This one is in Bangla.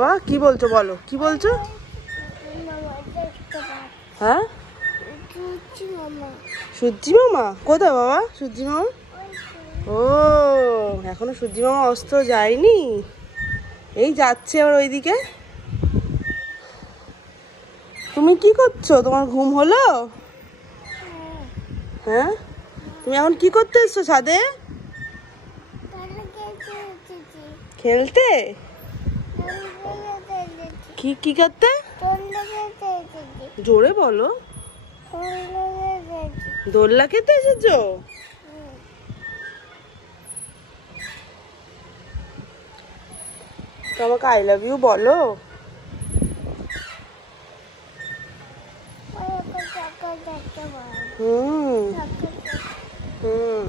বাবা কি বলছো বলো, কি বলছো? হ্যাঁ সূর্যি মামা কোথায় বাবা? সূর্যি মামা ও এখনো সূর্যি মামা অস্ত যায়নি, এই যাচ্ছে ওর ওইদিকে। তুমি কি করছো? তোমার ঘুম হলো? হ্যাঁ তুমি এখন কি করতে এসছো ছাদে? খেলতে? কি কি করতে? জোরে বলো। দোলনা খেতে এসেছো? তো আমাকে আই লাভ ইউ বলো। হুম হুম